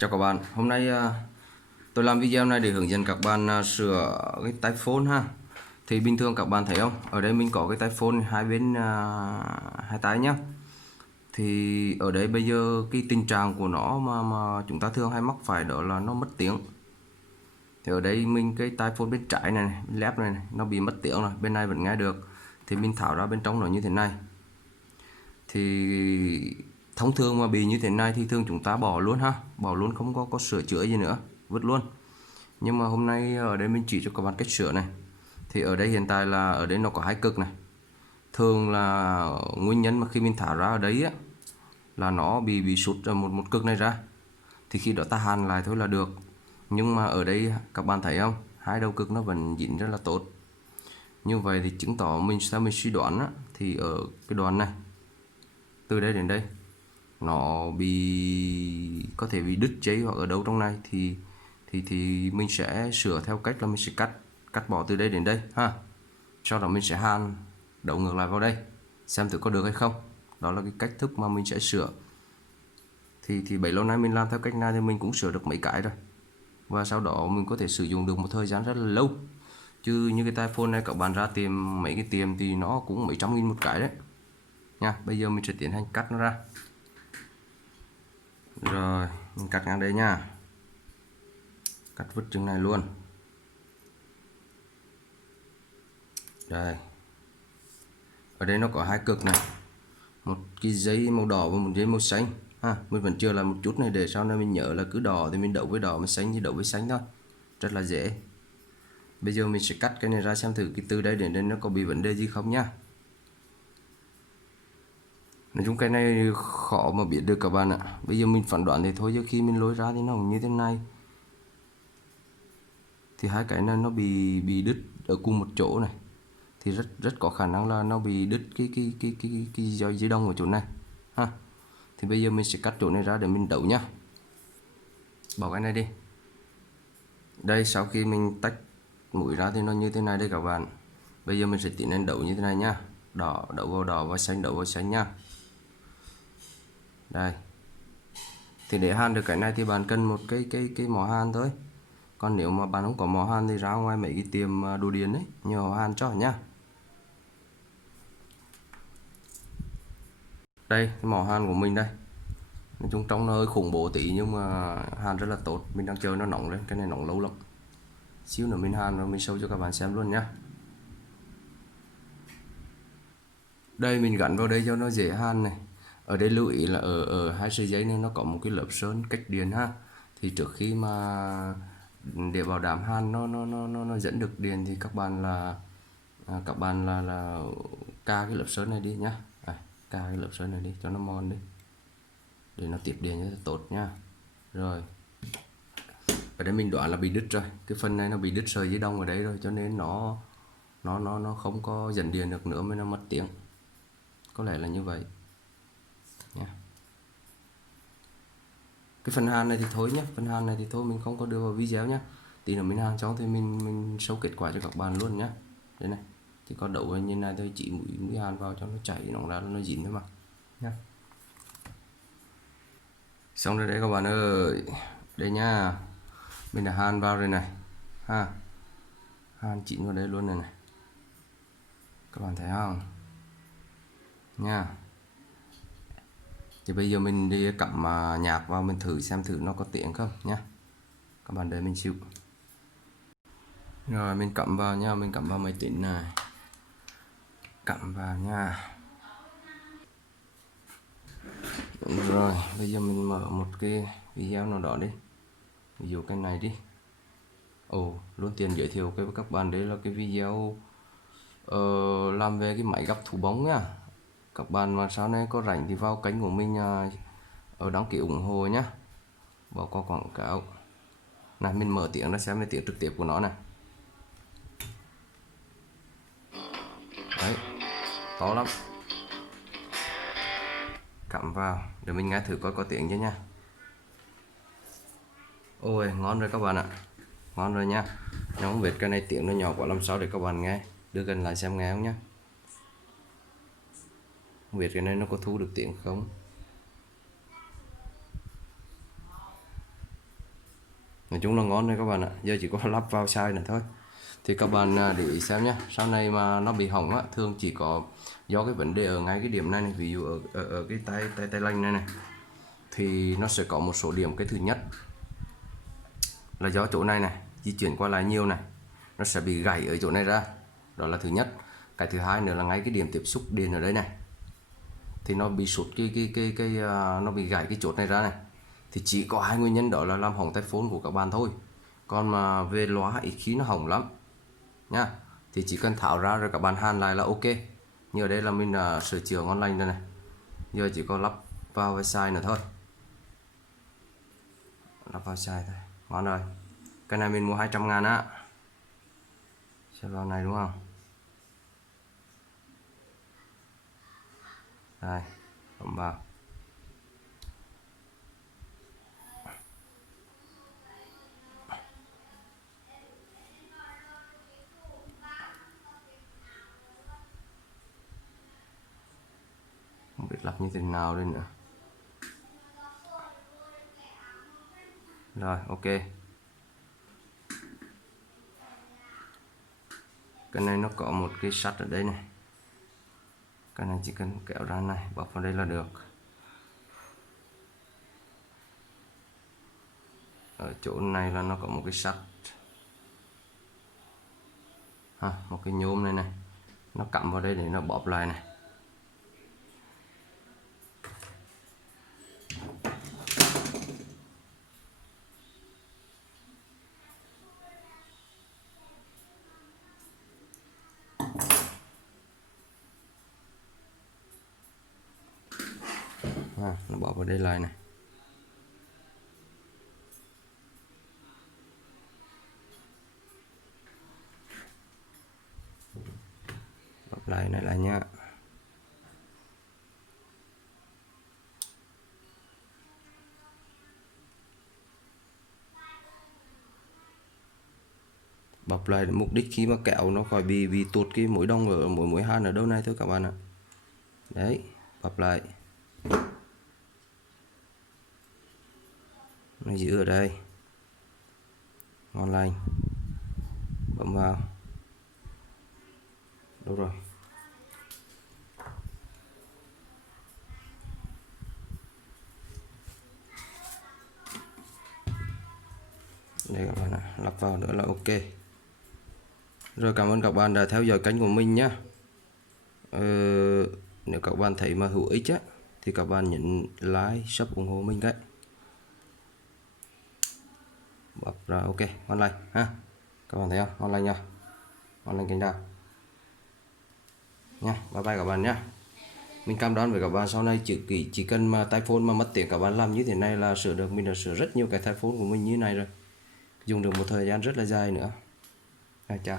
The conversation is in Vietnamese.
Chào các bạn, hôm nay tôi làm video này để hướng dẫn các bạn sửa cái tai phone ha. Thì bình thường các bạn thấy không? Ở đây mình có cái tai phone hai bên hai tay nhá. Thì ở đây bây giờ cái tình trạng của nó mà chúng ta thường hay mắc phải đó là nó mất tiếng. Thì ở đây mình cái tai phone bên trái này, bên left này, nó bị mất tiếng rồi, bên này vẫn nghe được. Thì mình tháo ra bên trong nó như thế này. Thì thông thường mà bị như thế này thì thường chúng ta bỏ luôn ha, bỏ luôn, không có sửa chữa gì nữa, vứt luôn. Nhưng mà hôm nay ở đây mình chỉ cho các bạn cách sửa này. Thì ở đây hiện tại là ở đây nó có hai cực này. Thường là nguyên nhân mà khi mình thả ra ở đấy á, là nó bị sụt một cực này ra. Thì khi đó ta hàn lại thôi là được. Nhưng mà ở đây các bạn thấy không, hai đầu cực nó vẫn dính rất là tốt. Như vậy thì chứng tỏ mình suy đoán á, thì ở cái đoạn này từ đây đến đây nó có thể bị đứt dây hoặc ở đâu trong này, thì mình sẽ sửa theo cách là mình sẽ cắt bỏ từ đây đến đây ha. Sau đó mình sẽ hàn đậu ngược lại vào đây xem thử có được hay không. Đó là cái cách thức mà mình sẽ sửa. Thì bấy lâu nay mình làm theo cách này thì mình cũng sửa được mấy cái rồi, và sau đó mình có thể sử dụng được một thời gian rất là lâu. Chứ như cái tai phone này các bạn ra tìm mấy cái tiệm thì nó cũng mấy trăm nghìn một cái đấy nha. Bây giờ mình sẽ tiến hành cắt nó ra. Rồi mình cắt ngang đây nha, cắt vứt chừng này luôn. Đây, ở đây nó có hai cực này, một cái giấy màu đỏ và một giấy màu xanh ha. Mình vẫn chưa làm một chút này để sau này mình nhớ là cứ đỏ thì mình đậu với đỏ, mà xanh thì đậu với xanh thôi, rất là dễ. Bây giờ mình sẽ cắt cái này ra xem thử cái từ đây đến đây nó có bị vấn đề gì không nhá. Nói chung cái này khó mà biết được các bạn ạ. Bây giờ mình phán đoán thì thôi, chứ khi mình lôi ra thì nó cũng như thế này. Thì hai cái này nó bị đứt ở cùng một chỗ này, thì rất có khả năng là nó bị đứt cái dây đông ở chỗ này ha. Thì bây giờ mình sẽ cắt chỗ này ra để mình đậu nhá. Bỏ cái này đi. Đây, sau khi mình tách mũi ra thì nó như thế này đây các bạn. Bây giờ mình sẽ tiến hành đậu như thế này nhá. Đỏ đậu vào đỏ và xanh đậu vào xanh nhá. Đây. Thì để hàn được cái này thì bạn cần một cái mỏ hàn thôi. Còn nếu mà bạn không có mỏ hàn thì ra ngoài mấy cái tiệm đồ điện ấy, nhờ họ hàn cho nhá. Đây, cái mỏ hàn của mình đây. Nói chung trong nó hơi khủng bố tí nhưng mà hàn rất là tốt. Mình đang chờ nó nóng lên, cái này nóng lâu lắm. Xíu nữa mình hàn và mình show cho các bạn xem luôn nhá. Đây mình gắn vào đây cho nó dễ hàn này. Ở đây lưu ý là ở hai sợi dây này nó có một cái lớp sơn cách điện ha. Thì trước khi mà để bảo đảm hàn nó dẫn được điện thì các bạn là ca cái lớp sơn này đi nhá. Ca cái lớp sơn này đi cho nó mòn đi, để nó tiếp điện cho tốt nhá. Rồi ở đây mình đoán là bị đứt rồi, cái phần này nó bị đứt sợi dây đông ở đây rồi, cho nên nó không có dẫn điện được nữa, mới nó mất tiếng, có lẽ là như vậy nha. Cái phần hàn này thì thôi nhé, phần hàn này thì thôi mình không có đưa vào video nhé. Tí nữa mình hàn xong thì mình show kết quả cho các bạn luôn nhé. Đây này, thì có đậu như này thôi, chỉ mũi hàn vào cho nó chảy nó ra, nó dính thôi mà nhá. Xong rồi đấy các bạn ơi, đây nha, mình đã hàn vào rồi này ha, hàn chỉnh vào đây luôn này này, các bạn thấy không nha. Thì bây giờ mình đi cắm nhạc vào, mình thử xem thử nó có tiếng không nhá. Các bạn đợi mình xíu. Rồi mình cắm vào nha, mình cắm vào máy tính này, cắm vào nha. Rồi bây giờ mình mở một cái video nào đó đi, ví dụ cái này đi. Luôn tiền giới thiệu với các bạn, đấy là cái video làm về cái máy gấp thủ bóng nha. Các bạn mà sau này có rảnh thì vào kênh của mình ở đăng ký ủng hộ nhá, bỏ qua quảng cáo. Này mình mở tiếng ra xem cái tiếng trực tiếp của nó này. Đấy, to lắm. Cắm vào để mình nghe thử coi có tiếng chứ nha. Ôi ngon rồi các bạn ạ, ngon rồi nha. Nhưng không biết cái này tiếng nó nhỏ quá làm sao để các bạn nghe, đưa gần lại xem nghe không nhá. Không biết cái này nó có thu được tiếng không. Nói chung là ngon đấy các bạn ạ, giờ chỉ có lắp vào sai nữa thôi. Thì các bạn để ý xem nhé, sau này mà nó bị hỏng á, thường chỉ có do cái vấn đề ở ngay cái điểm này này, ví dụ ở cái tay lanh này này, thì nó sẽ có một số điểm. Cái thứ nhất là do chỗ này này di chuyển qua lại nhiều này, nó sẽ bị gãy ở chỗ này ra, đó là thứ nhất. Cái thứ hai nữa là ngay cái điểm tiếp xúc điện ở đây này, thì nó bị sụt nó bị gãy cái chốt này ra này. Thì chỉ có hai nguyên nhân đó là làm hỏng tai phone của các bạn thôi, còn mà về loa ít khi nó hỏng lắm nha. Thì chỉ cần tháo ra rồi các bạn hàn lại là ok. Như ở đây là mình sửa chữa ngon lành rồi này, giờ chỉ có lắp vào cái size nữa thôi, lắp vào size thôi, ngon rồi. Cái này mình mua 200.000 á, sẽ vào này đúng không? Đây, bấm vào. Không biết lắp như thế nào đây nữa. Rồi, ok. Cái này nó có một cái sắt ở đây này, cái này chỉ cần kéo ra này, bọc vào đây là được. Ở chỗ này là nó có một cái sắt một cái nhôm này này, nó cắm vào đây để nó bóp lại này. Nó bóp vào đây lại này. Bóp lại này là nhá. Bọc lại mục đích khi mà kéo nó khỏi bị tuột cái mũi đông ở mũi hàn ở đâu này thôi các bạn ạ. Đấy, bọc lại. Nó giữ ở đây. Ngon lành. Bấm vào. Đâu rồi? Đây các bạn ạ, lắp vào nữa là ok. Rồi, cảm ơn các bạn đã theo dõi kênh của mình nhé. Nếu các bạn thấy mà hữu ích á, thì các bạn nhấn like, sub ủng hộ mình cái. Bập ra ok, ngon lành ha. Các bạn thấy không? Ngon lành nha. Ngon lành cánh đào. Nha, bye bye các bạn nhé. Mình cam đoan với các bạn sau này chỉ cần mà tai phone mà mất tiền các bạn làm như thế này là sửa được. Mình đã sửa rất nhiều cái tai phone của mình như này rồi, dùng được một thời gian rất là dài nữa. Chào.